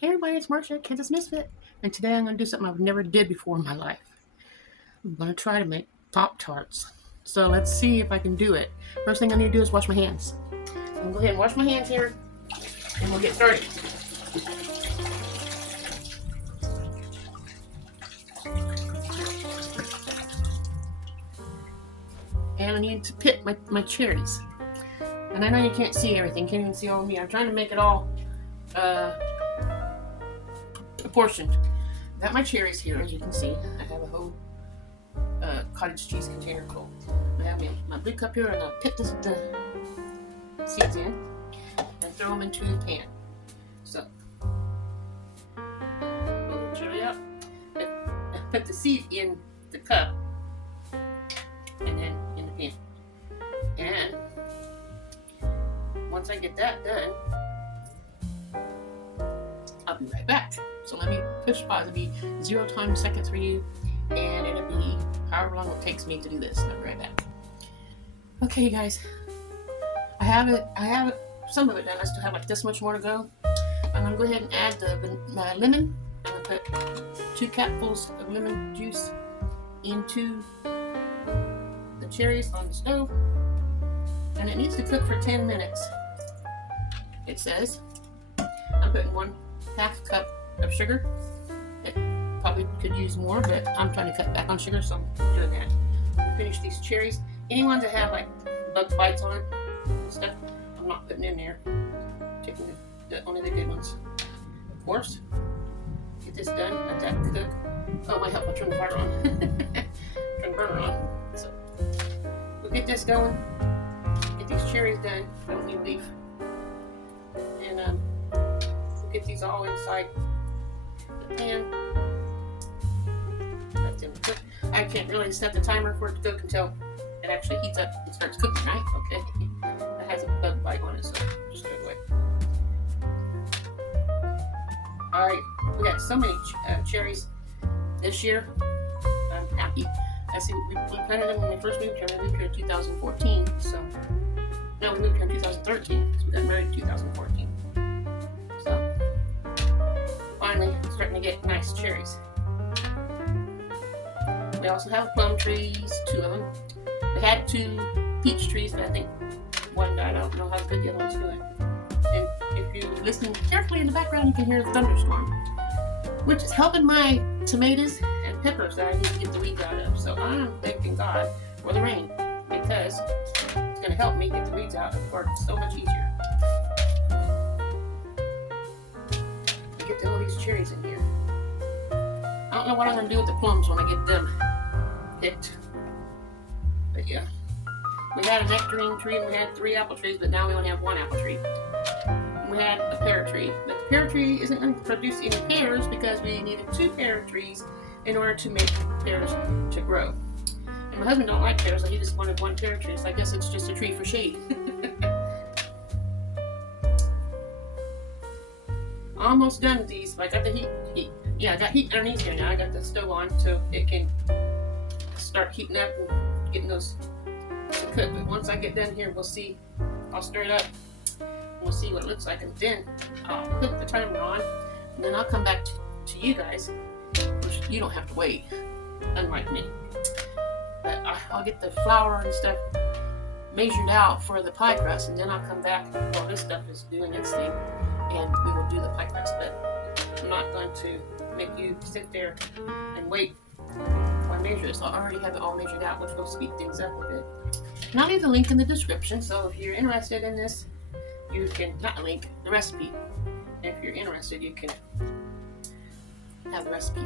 Hey everybody, it's Marcia, Kansas Misfit, and today I'm going to do something I've never did before in my life. I'm going to try to make Pop-Tarts. So let's see if I can do it. First thing I need to do is wash my hands. So I'm going to go ahead and wash my hands here, and we'll get started. And I need to pit my cherries. And I know you can't see everything, can't even see all of me. I'm trying to make it all proportioned. I got my cherries here, as you can see. I have a whole cottage cheese container full. I have my blue cup here, and I'll pit the seeds in and throw them into the pan. So, pull the cherry up, put the seed in the cup, and then in the pan. And once I get that done, I'll be right back. So let me push pause. It'll be 0 seconds for you, and it'll be however long it takes me to do this. I'll be right back. Okay, you guys, I have it. Some of it done. I still have like this much more to go. I'm gonna go ahead and add my lemon. I'm gonna put 2 cupfuls of lemon juice into the cherries on the stove, and it needs to cook for 10 minutes. It says I'm putting 1/2 cup of sugar. It probably could use more, but I'm trying to cut back on sugar, so I'm doing that. Finish these cherries. Any ones that have like bug bites on it and stuff, I'm not putting in there. Taking only the good ones. Of course, get this done. Let that cook. Oh, it might help. I'll turn the fire on. Turn the burner on. So we'll get this going. Get these cherries done. I don't need leaf. And we'll get these all inside the pan. Let them cook. I can't really set the timer for it to cook until it actually heats up and starts cooking, right? Okay. That has a bug bite on it, so just throw it away. Alright, we got so many cherries this year. I'm happy. I see we planted them when we first moved here. We moved here in 2014, so no, we moved here in 2013, so we got married in 2014. So finally starting to get nice cherries. We also have plum trees, 2 of them. We had 2 peach trees, but I think one died. I don't know how good the other one's doing. And if you listen carefully in the background, you can hear the thunderstorm, which is helping my tomatoes and peppers that I need to get the weeds out of. So I'm thanking God for the rain, because it's going to help me get the weeds out of the garden so much easier. Get all these cherries in here. I don't know what I'm going to do with the plums when I get them picked. But yeah. We had a nectarine tree and we had 3 apple trees, but now we only have 1 apple tree. And we had a pear tree. But the pear tree isn't going to produce any pears because we needed 2 pear trees in order to make pears to grow. And my husband don't like pears, so he just wanted 1 pear tree. So I guess it's just a tree for shade. Almost done with these. I got the heat. Yeah, I got heat underneath here now. I got the stove on so it can start heating up and getting those to cook. But once I get done here, we'll see. I'll stir it up. We'll see what it looks like, and then I'll put the timer on, and then I'll come back to you guys. Which you don't have to wait, unlike me. But I'll get the flour and stuff measured out for the pie crust, and then I'll come back while this stuff is doing its thing, and we will do the pie crust. But I'm not going to make you sit there and wait while I measure this. I already have it all measured out, which will speed things up a bit. And I'll leave the link in the description, so if you're interested in this, you can, not a link, the recipe. If you're interested, you can have the recipe.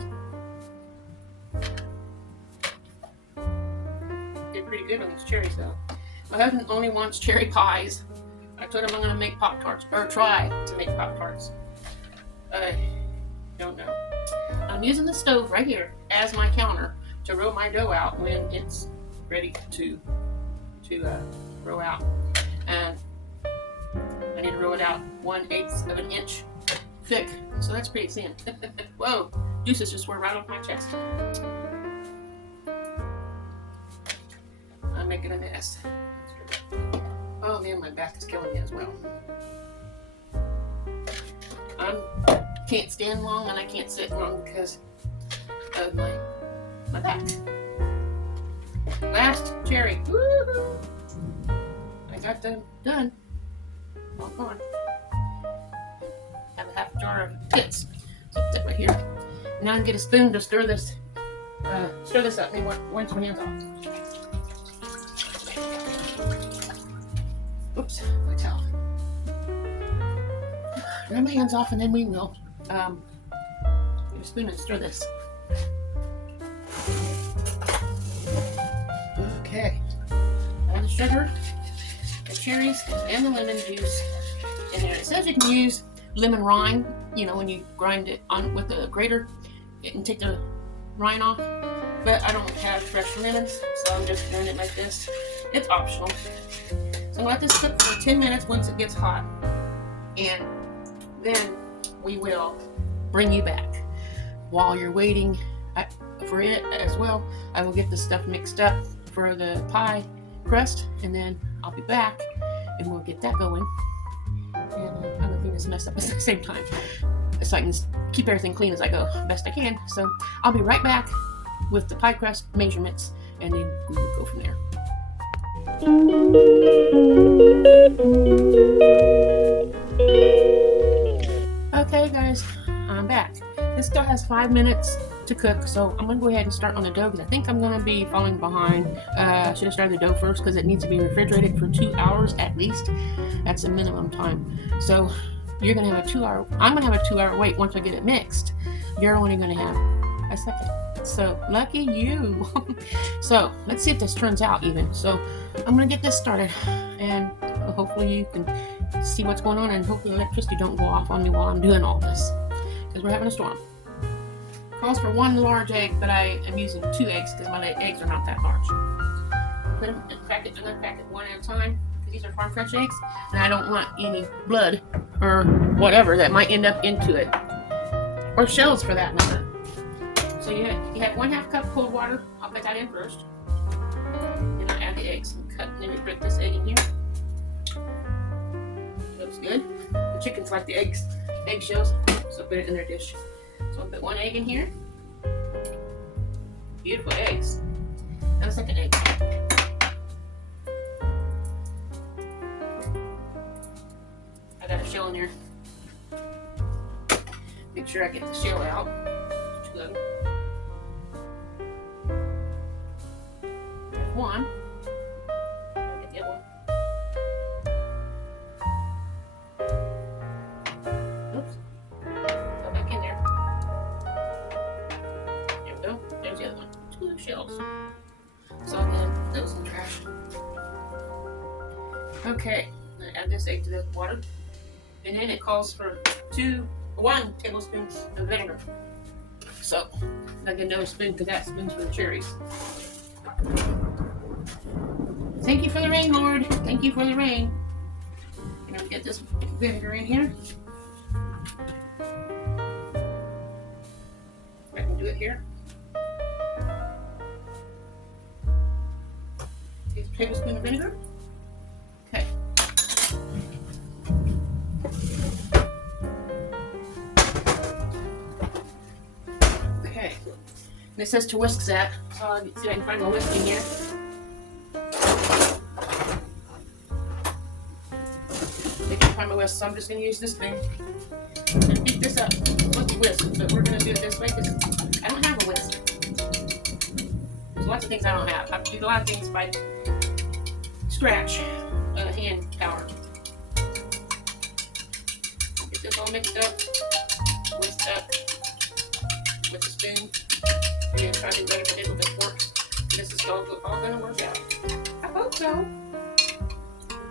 Did pretty good on these cherries though. My husband only wants cherry pies. I told him I'm going to make Pop-Tarts, or try to make Pop-Tarts. I don't know. I'm using the stove right here as my counter to roll my dough out when it's ready to roll out. And I need to roll it out 1/8 of an inch thick. So that's pretty thin. Whoa, juices just were right off my chest. I'm making a mess. Oh man, my back is killing me as well. I'm can't stand long and I can't sit long because of my back. Last cherry. Woo-hoo! I got them done. All gone. Have a half jar of pits. So put that right here. Now I can get a spoon to stir this up. Maybe rinse my hands off. Oops, my towel. Run my hands off and then we will get a spoon and stir this. Okay. All the sugar, the cherries, and the lemon juice in there. It says you can use lemon rind, when you grind it on with the grater and take the rind off. But I don't have fresh lemons, so I'm just doing it like this. It's optional. So I'm going to let this cook for 10 minutes once it gets hot. And then we will bring you back. While you're waiting for it as well, I will get the stuff mixed up for the pie crust, and then I'll be back and we'll get that going. And I'm gonna clean this mess up at the same time so I can keep everything clean as I go best I can. So I'll be right back with the pie crust measurements, and then we will go from there. Okay guys, I'm back. This still has 5 minutes to cook, so I'm going to go ahead and start on the dough because I think I'm going to be falling behind. I should have started the dough first because it needs to be refrigerated for 2 hours at least. That's a minimum time. So you're going to have a 2 hour, I'm going to have a 2 hour wait once I get it mixed. You're only going to have a second. So lucky you. So let's see if this turns out even. So I'm going to get this started, and hopefully you can see what's going on, and hopefully electricity don't go off on me while I'm doing all this, because we're having a storm. Calls for 1 large egg, but I am using 2 eggs because my eggs are not that large. Put them in the packet, and unpack it one at a time, because these are farm fresh eggs, and I don't want any blood or whatever that might end up into it, or shells for that matter. So you have 1/2 cup cold water. I'll put that in first. Then I add the eggs and cut, and then we put this egg in here. Looks good. The chickens like the eggshells, so put it in their dish. So I'll put 1 egg in here. Beautiful eggs. And a second egg. I got a shell in there. Make sure I get the shell out. 2 of them. There's 1. I'll get the other one. Oops. Go back in there. There we go. There's the other one. 2 shells. So I'll get those in the trash. Okay. I'm going to add this egg to the water. And then it calls for 1 tablespoon of vinegar. So I get another spoon because that spoon's for the cherries. Thank you for the rain, Lord. Thank you for the rain. I'm gonna get this vinegar in here. I can do it here. Take a tablespoon of vinegar. Okay. Okay. And it says to whisk that, so I'll see if I can find my whisk in here. I can find my whisk, so I'm just going to use this spoon and beat this up with the whisk. But we're going to do it this way because I don't have a whisk. There's lots of things I don't have. I do a lot of things by scratch, hand power. Get this all mixed up, whisked up with the spoon. I'm going to try to do better than with fork. This is all going to work out. I hope so.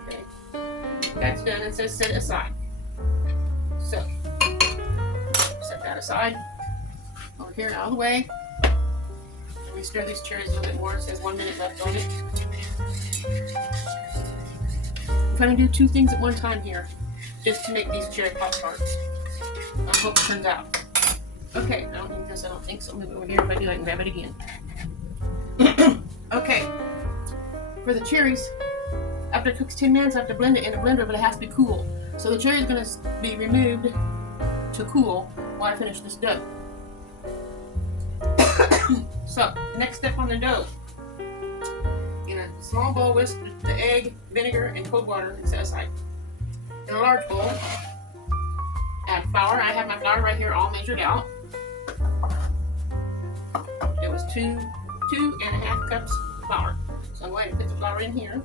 Okay. That's done. It says set aside. So, set that aside. Over here, out of the way. And we stir these cherries a little bit more. It says 1 minute left on it. I'm trying to do 2 things at one time here, just to make these cherry Pop-Tarts. I hope it turns out. Okay, I don't need this. I don't think so. Move over here. If I do, I can grab it again. Okay. For the cherries, after it cooks 10 minutes, I have to blend it in a blender, but it has to be cool. So the cherry is going to be removed to cool, while I finish this dough. So, next step on the dough. In a small bowl, whisk the egg, vinegar, and cold water and set aside. In a large bowl, add flour. I have my flour right here all measured out. It was 2.5 cups flour. So I'm going to put the flour in here.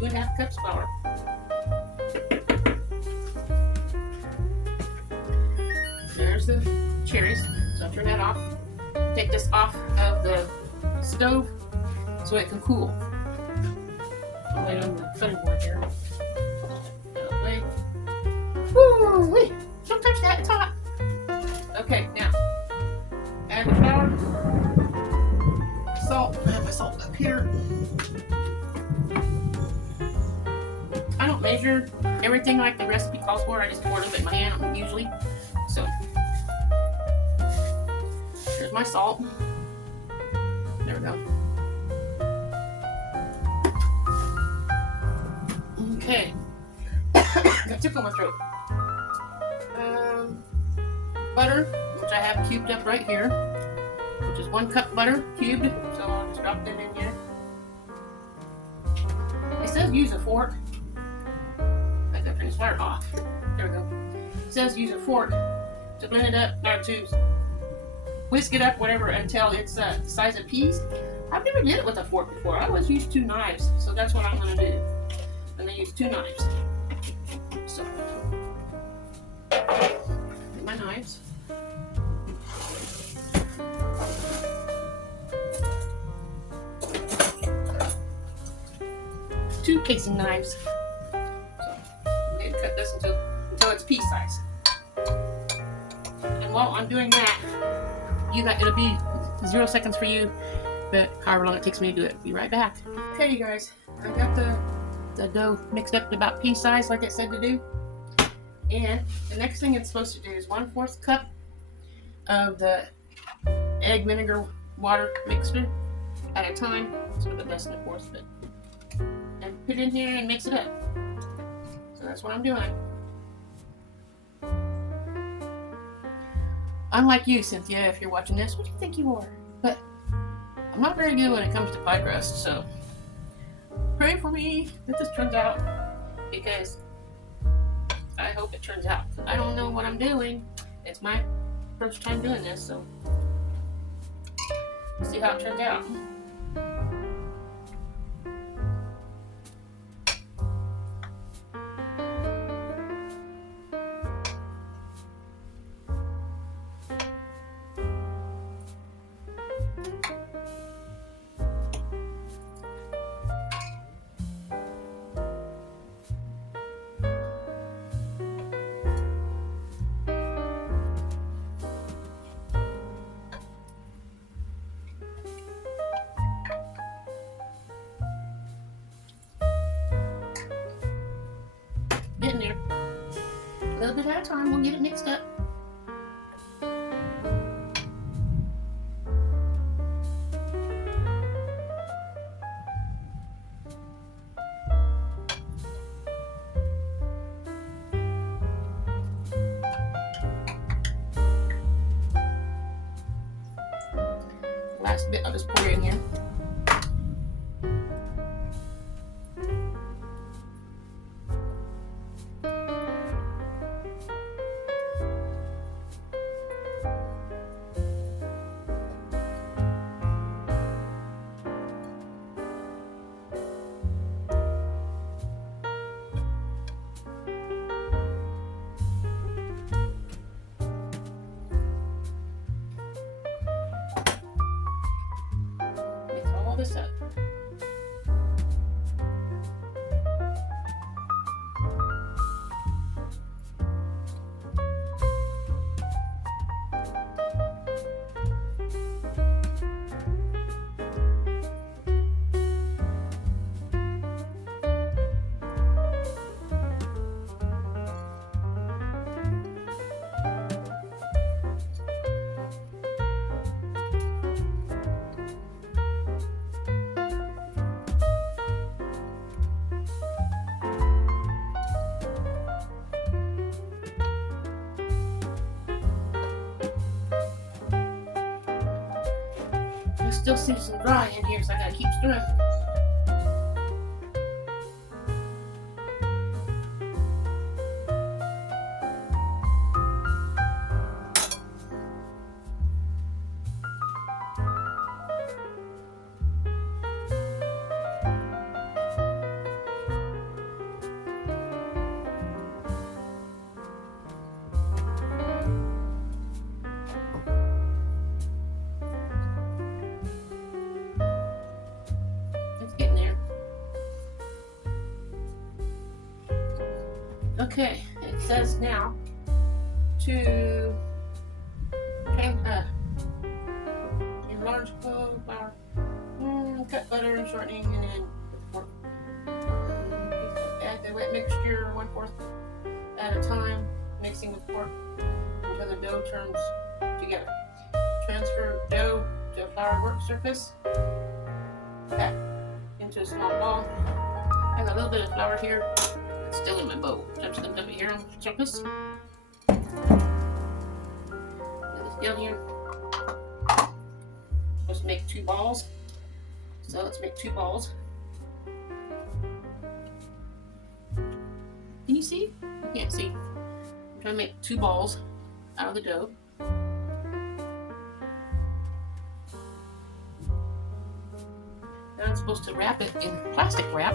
2.5 cups flour. There's the cherries. So I'll turn that off. Take this off of the stove so it can cool. I'll lay it on the cutting board here. Woo! Wait! Don't touch that, it's hot! Okay, now add the flour, salt. I have my salt up here. I don't measure everything like the recipe calls for. I just pour a little bit in my hand usually. So here's my salt. There we go. Okay. Got tickle in my throat. Butter, which I have cubed up right here, which is 1 cup butter cubed. So I'll just drop that in here. It says use a fork. I got to turn this fire off. There we go. It says use a fork to blend it up, or to whisk it up, whatever, until it's the size of peas. I've never did it with a fork before. I always used 2 knives, so that's what I'm going to do. I'm going to use 2 knives. So, get my knives. Two casing knives. So, I'm going to cut this until it's pea size. And while I'm doing that, it'll be 0 seconds for you, but however long it takes me to do it. Be right back. Okay, you guys, I got the dough mixed up to about pea size like it said to do. And the next thing it's supposed to do is 1/4 cup of the egg vinegar water mixture at a time. It's a bit less than 1/4, but and put it in here and mix it up. So that's what I'm doing. Unlike you, Cynthia, if you're watching this, what do you think you are? But I'm not very good when it comes to pie crust, so pray for me that this turns out, because I hope it turns out. I don't know what I'm doing. It's my first time doing this, so we'll see how it turns out. Getting there. A little bit at a time, we'll get it mixed up. Last bit, I'll just pour it in here. still see some dry in here, so I gotta keep stirring. Getting there. Okay, it says now to enlarge clove, flour, cut butter and shortening, and then pork. Add the wet mixture 1/4 at a time, mixing with pork until the dough turns together. Transfer dough to a floured work surface. Back into a small bowl. I have a little bit of flour here. It's still in my bowl. I'm just going to dump it here on the surface. Put this down here. Supposed to make 2 balls. So let's make 2 balls. Can you see? You can't see. I'm trying to make 2 balls out of the dough. Now I'm supposed to wrap it in plastic wrap.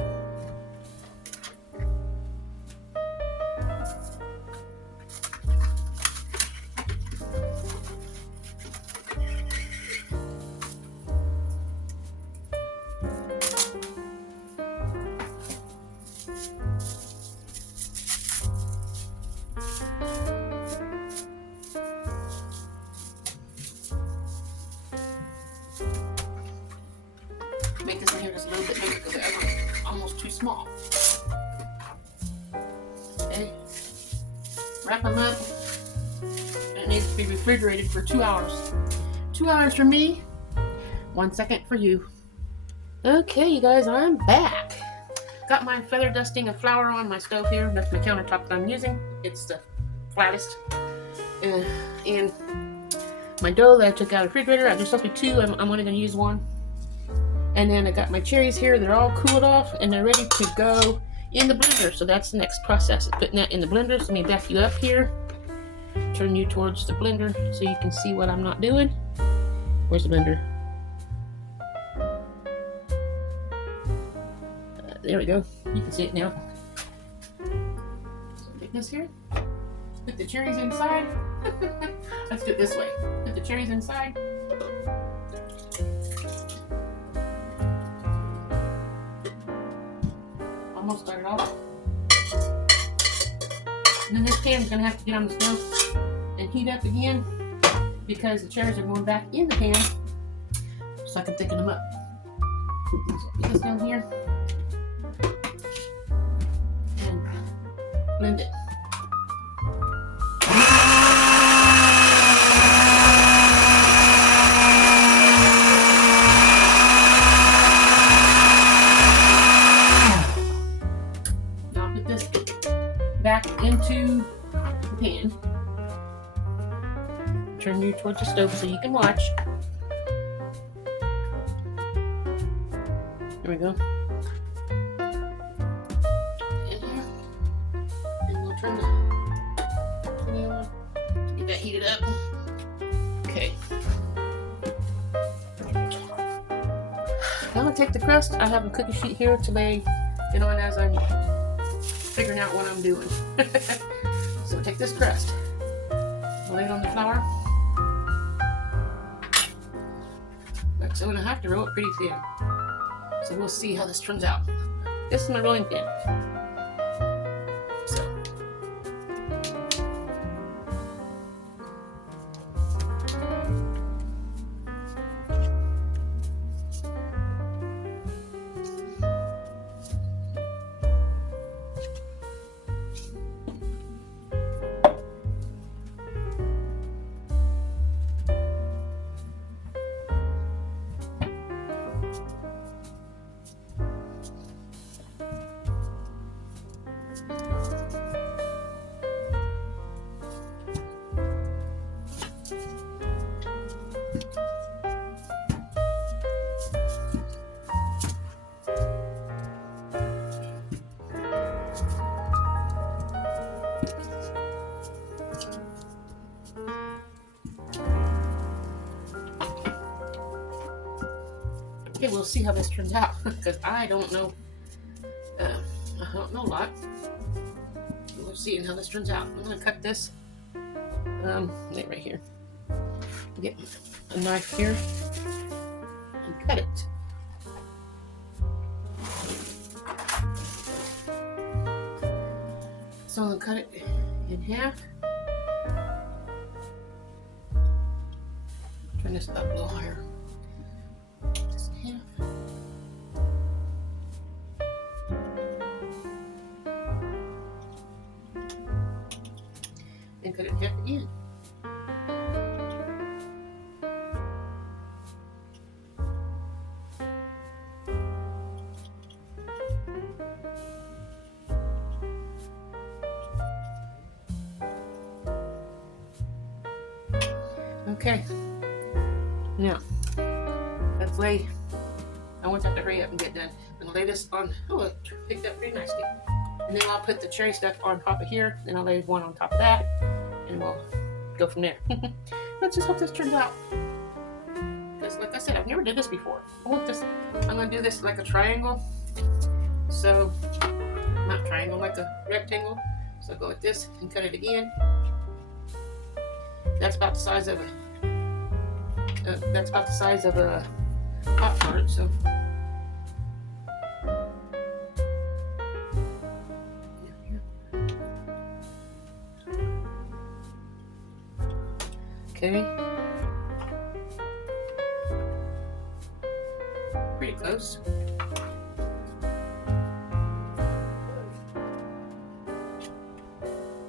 Make this in here just a little bit bigger because they're almost too small. Okay, wrap them up, and it needs to be refrigerated for 2 hours. 2 hours for me, 1 second for you. Okay, you guys, I'm back. Got my feather dusting of flour on my stove here. That's my countertop that I'm using. It's the flattest. And my dough that I took out of the refrigerator, there's supposed to be 2. I'm only going to use 1. And then I got my cherries here. They're all cooled off and they're ready to go in the blender. So that's the next process, is putting that in the blender. So let me back you up here. Turn you towards the blender so you can see what I'm not doing. Where's the blender? There we go. You can see it now. So take this here. Put the cherries inside. Let's do it this way. Put the cherries inside. Almost started off. And then this pan is going to have to get on the stove and heat up again because the cherries are going back in the pan so I can thicken them up. So put this down here and blend it. Back into the pan. Turn you towards the stove so you can watch. There we go. In here. And we'll turn the thingy on to get that heated up. Okay. Now I'm going to take the crust. I have a cookie sheet here to lay it on as I'm figuring out what I'm doing. So take this crust, lay it on the flour. So I'm gonna have to roll it pretty thin. So we'll see how this turns out. This is my rolling pin. So Okay, we'll see how this turns out because I don't know. I don't know a lot. We'll see how this turns out. I'm gonna cut this. Right here. Get a knife here and cut it. So I'm gonna cut it in half. Turn this up a little higher. Just in half. And cut it in half again. Okay, now let's lay. I want that to hurry up and get done. I'm gonna lay this on. Oh, it picked up pretty nicely. And then I'll put the cherry stuff on top of here. Then I'll lay one on top of that, and we'll go from there. Let's just hope this turns out. Because, like I said, I've never did this before. I want this. I'm gonna do this like a triangle. So, not triangle, like a rectangle. So I'll go like this and cut it again. That's about the size of a. That's about the size of a Pop Tart. So. Okay. Pretty close.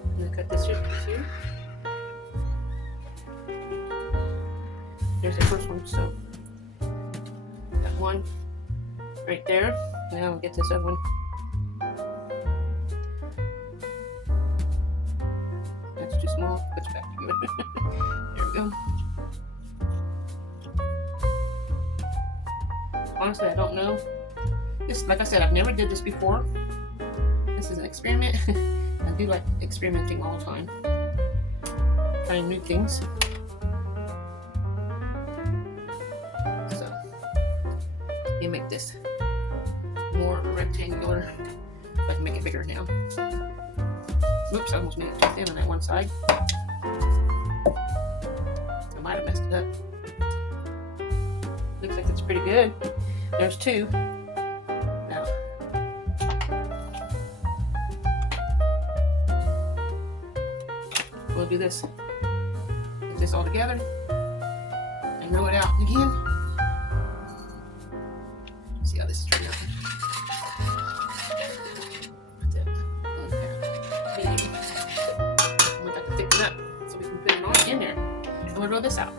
I'm gonna cut this piece here. There's the first one, so that one right there. Now we'll get this other one. That's too small. Put it back together. There we go. Honestly, I don't know. This, like I said, I've never did this before. This is an experiment. I do like experimenting all the time, trying new things. You make this more rectangular. If I can make it bigger now. Oops, I almost made it too thin on that one side. I might have messed it up. Looks like it's pretty good. There's two. Now, we'll do this. Get this all together and roll it out again. See how this is turning out. Put that on there. I want that to thicken up so we can put it all in there. And we'll roll this out.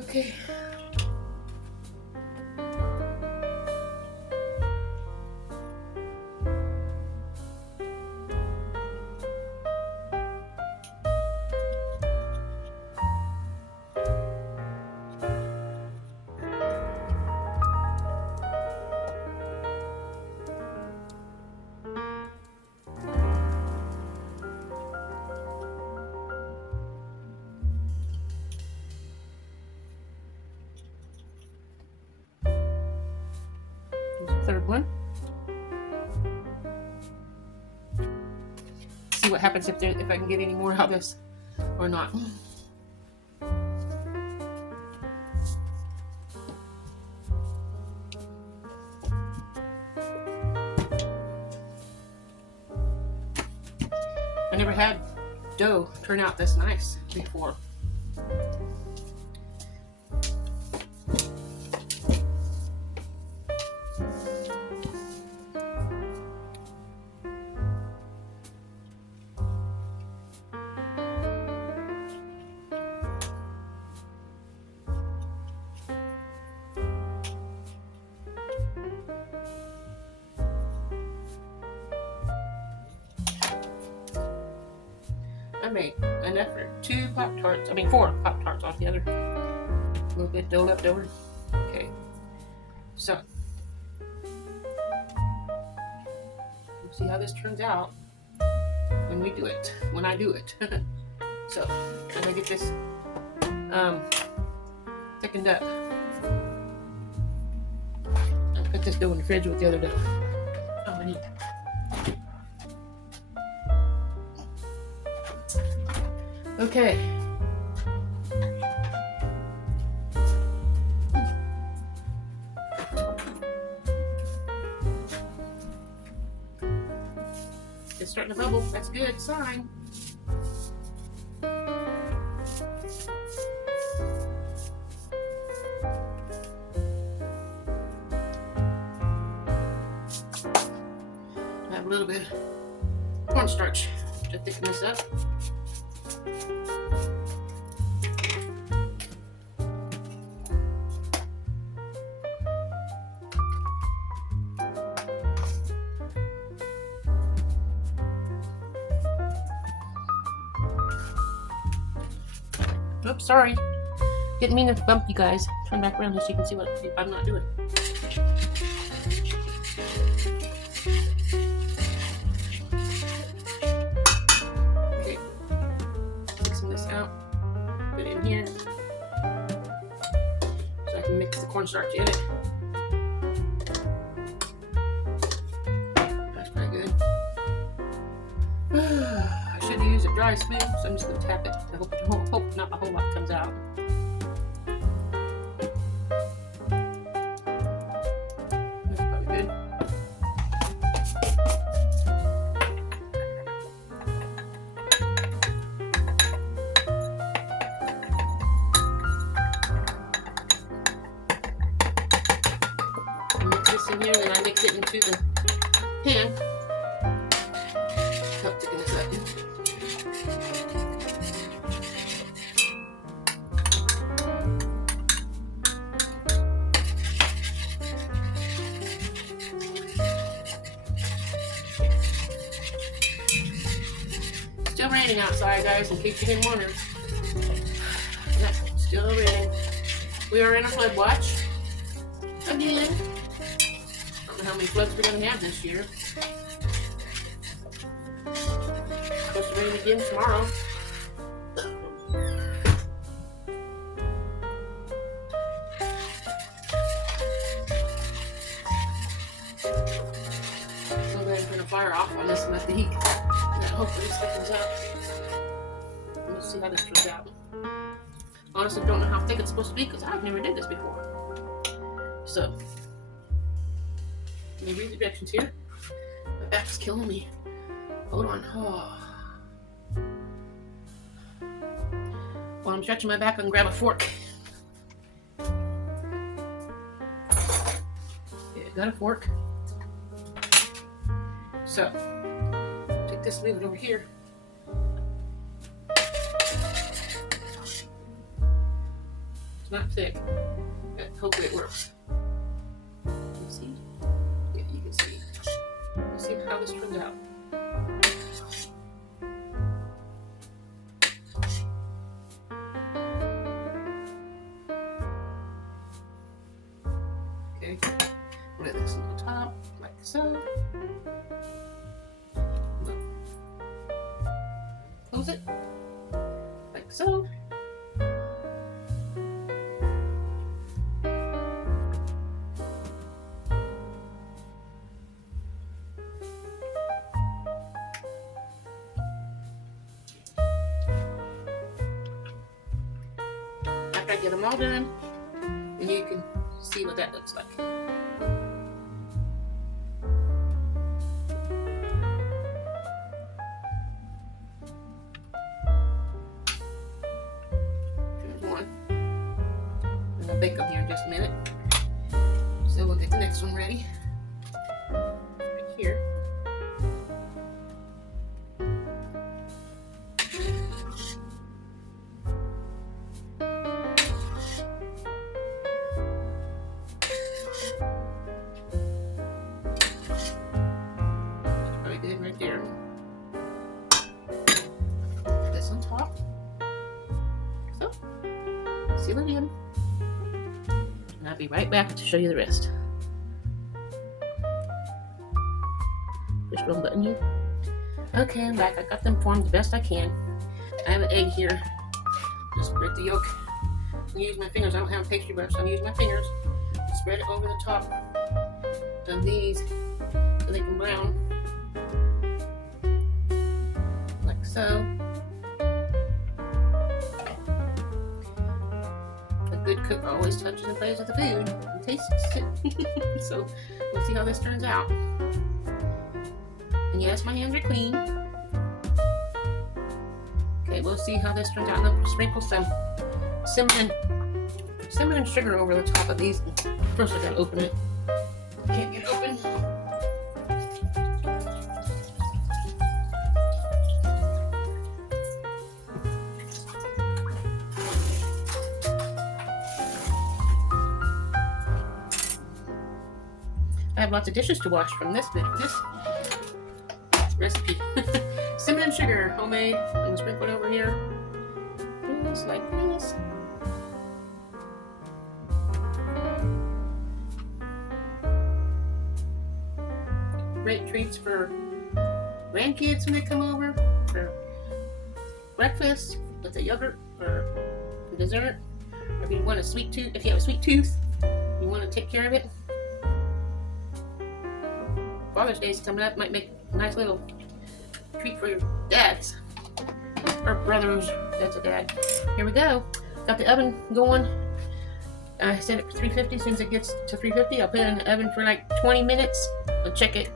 Okay. Third one. See what happens if I can get any more out of this or not. I never had dough turn out this nice before. made enough for 4 Pop-Tarts altogether. A little bit dough left over. Okay. So, we'll see how this turns out when I do it. So, I'm gonna get this thickened up. I'll put this dough in the fridge with the other dough. Okay. It's starting to bubble. That's a good sign. I have a little bit of cornstarch to thicken this up. Oops, sorry. Didn't mean to bump you guys. Turn back around so you can see what I'm not doing. Okay. Mixing this out. Put it in here. So I can mix the cornstarch in it. That's pretty good. I should have used a dry spoon, so I'm just going to tap it. I hope not a whole lot comes out. That's probably good. I mix this in here, and then I mix it into the pan. Help thicken this up. Still raining outside, guys, in case you didn't wonder. Yeah, still raining. We are in a flood watch. Again. I don't know how many floods we're going to have this year. Supposed to rain again tomorrow. I'm going to turn the fire off on this and let the heat. Hopefully this thickens out. Let's see how this turns out. Honestly, don't know how thick it's supposed to be because I've never did this before. So, let me read the directions here. My back's killing me. Hold on. Oh. While I'm stretching my back, I can grab a fork. Okay, got a fork. So, take this, leave it over here. It's not thick, but hopefully it works. You can see? Yeah, you can see. Let's see how this turns out. Okay, put this on the top, like so. Close it, like so. After I get them all done, and you can see what that looks like. Bake them here in just a minute. So we'll get the next one ready. Right here. Probably good right there. Put this seal it in. And I'll be right back to show you the rest. Just one button here. Okay, I'm back. I got them formed the best I can. I have an egg here. Just break the yolk. I'm use my fingers. I don't have a pastry brush, so I'm using my fingers. Spread it over the top of these so they can brown. Like so. A good cook always touches and plays with the food and tastes it. So we'll see how this turns out. And yes, my hands are clean. Okay, we'll see how this turns out. And then sprinkle some cinnamon sugar over the top of these. First, I gotta open it. Can't get it open. I have lots of dishes to wash from this recipe. Cinnamon and sugar, homemade. I'm gonna sprinkle it over here. Just like this. Great treats for grandkids when they come over for breakfast with a yogurt or dessert. Or if you want a sweet tooth, if you have a sweet tooth, you want to take care of it. Father's Day is coming up. Might make a nice little treat for your dads or brothers. That's a dad. Here we go. Got the oven going. I set it for 350. As soon as it gets to 350, I'll put it in the oven for like 20 minutes. I'll check it.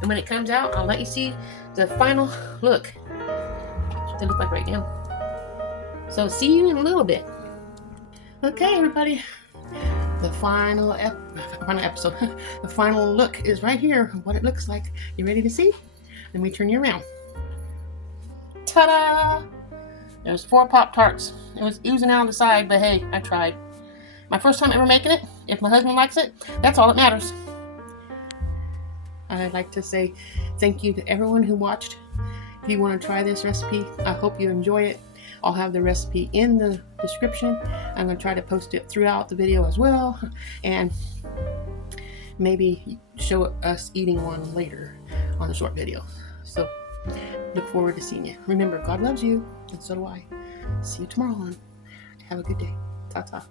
And when it comes out, I'll let you see the final look. That's what they look like right now. So see you in a little bit. Okay, everybody. The final episode. The final look is right here. What it looks like. You ready to see? Let me turn you around. Ta-da! There's 4 Pop-Tarts. It was oozing out of the side, but hey, I tried. My first time ever making it. If my husband likes it, that's all that matters. I'd like to say thank you to everyone who watched. If you want to try this recipe, I hope you enjoy it. I'll have the recipe in the description. I'm going to try to post it throughout the video as well. And maybe show us eating one later on a short video. So look forward to seeing you. Remember, God loves you, and so do I. See you tomorrow on. Have a good day. Ta-ta.